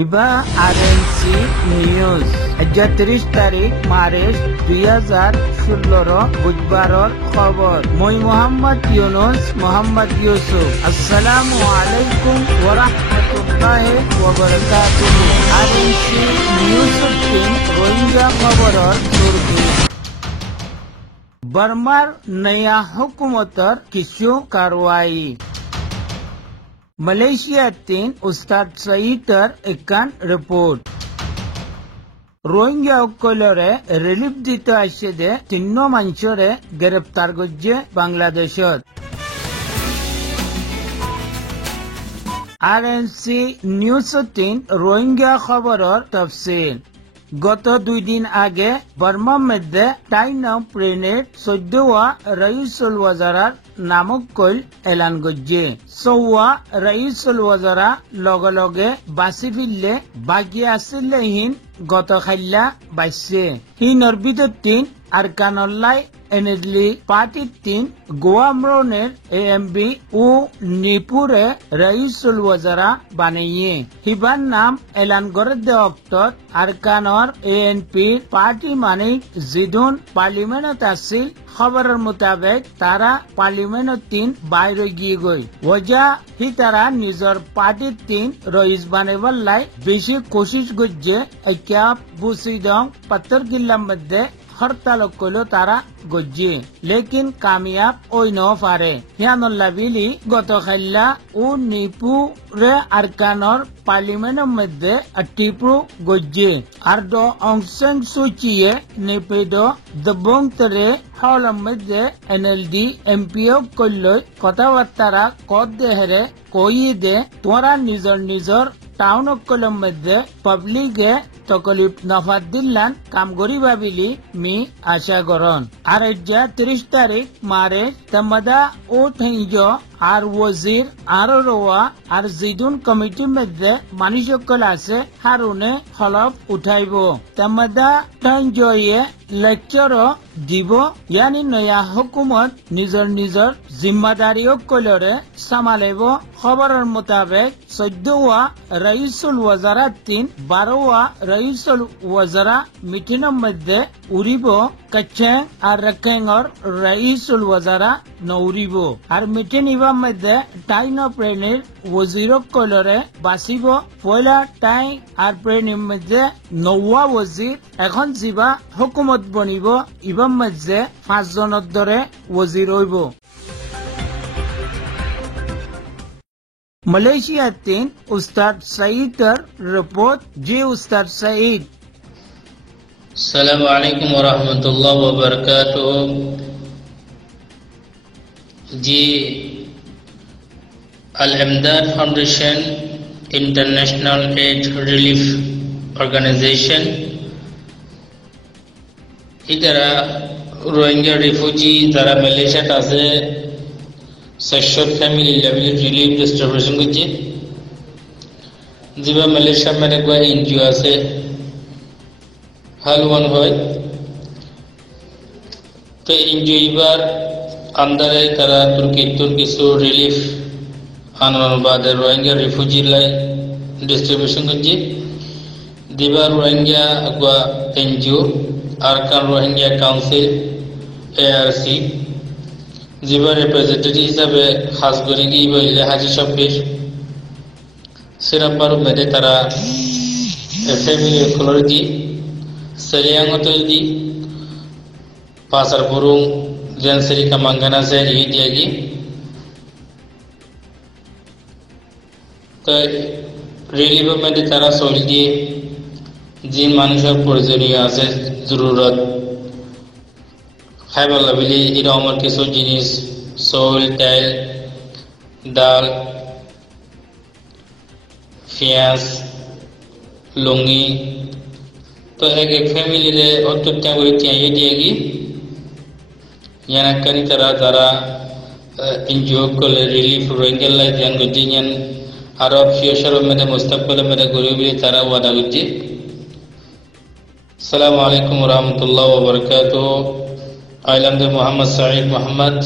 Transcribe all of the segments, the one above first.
ইবা RNC news ৩১ তারিখ March ২০১৬ বুধবাৰৰ খবৰ। মই মোহাম্মদ ইউনুস মোহাম্মদ ইউসুফ। আসসালামু আলাইকুম ওয়া রাহমাতুল্লাহি ওয়া বারাকাতুহু। আরএনসি নিউজ 18 রোহিঙ্গা খবৰৰ তুৰ্কি। বাৰ্মাৰ নয়া হুকুমতৰ কিছু কাৰৱাই। মালয়েশিয়ার ৩ উস্তাদ সঈদৰ একান রিপোর্ট। রোহিঙ্গা সকলরে রিলিফ দিতে আসছে দে ৩ মানুষরে গ্রেপ্তার করছে বাংলাদেশত। আরএনসি নিউজ 18 রোহিঙ্গা খবরের তফসিল। গত 2 দিন আগে বার্মার মধ্যে টাইনাম প্রেনেট 14 রাইসুল ওয়াজারার নামক কইল এলান করছে। 14 রাইসুল ওয়াজারা লগে লগে বাঁচি ফিরলে বাকি আসলে হিন গত খাইলা বাইছে। হিনর ভিতর 3 আর কানল্লাই এনএডলি পার্টির 3 গোয়ামরনের এএমবি ও নিপুরে রাইসুল ওয়াজারা বানিয়ে হিবার নাম এলান করে দেওয়াত আরকানর এএনপি পার্টি মানিক জিদুন পার্লিমেন্টত আছিল। খবরের মোতাবেক তারা পার্লিমেন্টত 3 বাইরে গিয়ে গই ওজা হি তারা নিজের পার্টির 3 রইস বানাবার লাই বেশি কোশিশ করছে। একটা বুসিদং পাত্তর কিল্লার মধ্যে হরতাল কইলো তারা গজ্জে লেকিন কামিয়াব ওই ন পারে। হিয়ানুল্লাহ বিলি গত খাইলা ও নিপুরে আরকানর পার্লিমেন্টের মধ্যে টিপু গজ্জে আর দ অংশং সুচিয়ে নিপেদ দবংতরে হলের মধ্যে এনএলডি এমপিও কইলো কথাবার্তারা কদ দেহরে কই দে তোরা নিজর নিজর টাউন কলম মধ্যে পাবলিকে তকলিফ নফাত দিল্লান কাম করিবা বিলি মি আশা করন। আর 30 তারিখ মারে তমদা ও ঠেঞ্জ আর ওয়াজির আর রোয়া আর জিদুন কমিটির মধ্যে মানুষ সকল আছে হারুনে হলফ উঠাইব। তমদা ঠেঞ্জয়ে লেকচার দিব ইয়ানি নয়া হুকুমত নিজর নিজর জিম্মাদারি সকলরে সামালেব। খবরের মোতাবেক 14 রাইসুল ওয়াজারা 3 12 রাইসুল ওয়াজারা মিটিনের মধ্যে উড়িব কচ্ছেং আর রকেংর রাইসুল ওয়াজারা নউরিব। আর মিটিং ইবার মধ্যে টাইন প্রেনির ওয়াজির কলরে বাঁচিব। পয়লা টাইম আর প্রেনির মধ্যে 9 ওয়াজির এখন যিবা হুকুমত বনিব ইবার মধ্যে 5 জনের দরে ওয়াজির হইব। মালয়েশিয়া 3 উস্তাদ সঈদর রিপোর্ট। জি উস্তাদ সঈদ। আসসালামু আলাইকুম ওয়া রাহমাতুল্লাহি ওয়া বারাকাতুহু। জি Al Imdad foundation international aid relief organization ইতারা রোহিঙ্গা রিফিউজি যারা মালয়েশিয়াত আছে 600 ফ্যামিলি লেভেল রিলিফ ডিস্ট্রিবিউশন করছে। যেবা মালয়েশিয়া মানে কয় এনজিও আছে হালওয়ান হয় তো এনজিও এবার আন্দারে তারা তুর্কির কিছু রিলিফ আনানোর বাদে রোহিঙ্গা রিফিউজি লাই ডিস্ট্রিবিউশন করছে। দিবা রোহিঙ্গা আগুয়া NGO Arakan Rohingya council ARC যিবা রিপ্রেজেন্টেটিভ হিসাবে হাজ করে গিয়ে বললে হাজি শব্বির সিরাপার মেদে তারা ফ্যামিলি খোলর দি সেলিয়াঙ্গতল দি পাসার পুরুং জেনসেরি কামাঙ্গানা সে রি দিয়াগি তো রিলিফ মেদে তারা সল দিয়ে যে মানুষের প্রয়োজনীয় আছে জরুরত খাইবার লাভিলি এরকম কিছু জিনিস চাউল তেল ডাল পেঁয়াজ লুঙ্গি তো এক ফ্যামিলিরে অত্যন্ত করে চাইয়ে দিয়ে গিয়ে ইয়ানাকানি তারা যারা এনজিও করলে রিলিফ রোহিঙ্গা লাই ধ্যান করছে ইয়ান আরো ফিউচারের মধ্যে মুস্তাকবিলের মধ্যে গরিবি তারা ওয়াদা করছে। আসসালামু আলাইকুম ওয়া রাহমাতুল্লাহি ওয়া বারাকাতুহু। আইলামদে Mohammad Sayeed Mohammad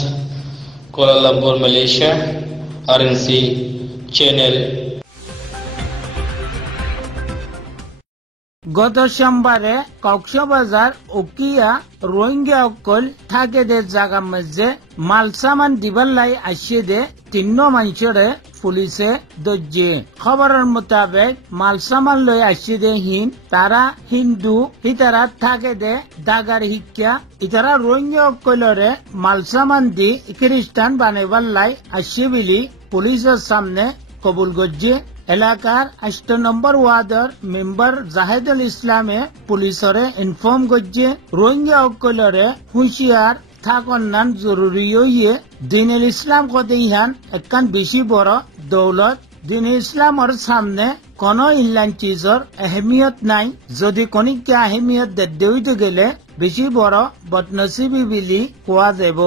Kuala Lumpur Malaysia RNC channel. গত সোমবারে কক্সবাজার উকিয়া রোহিঙ্গা অকল থাকে দে জাগা মধ্যে মালসামান দিবাল্লাই আসছে দে 3 মানুষরে পুলিশে দজ্জে খবরের মোতাবেক মালসামান লই আসছে দে তারা হিন্দু ইতারা থাকে দে দাগার শিক্ষা ইতারা রোহিঙ্গা অকলরে মালসামান দি খ্রিস্টান বানাইবাল্লাই আসছে বলি পুলিশের সামনে কবুল গজ্জে এলাকার 8 নম্বর ওয়ার্ডের মেম্বার জাহেদুল ইসলামে পুলিশরে ইনফর্ম করছে রোহিঙ্গা অকলরে হুঁশিয়ার থাকন নান জরুরি হইয়ে দিনুল ইসলাম কতে ইহান একখান বেশি বড় দৌলত দিনুল ইসলামের সামনে কোন ইনলাইন চিজর আহমিয়ত নাই যদি কনিকে আহমিয়ত দে গেলে বেশি বড় বদনসিবি বিলি কোয়া যাব।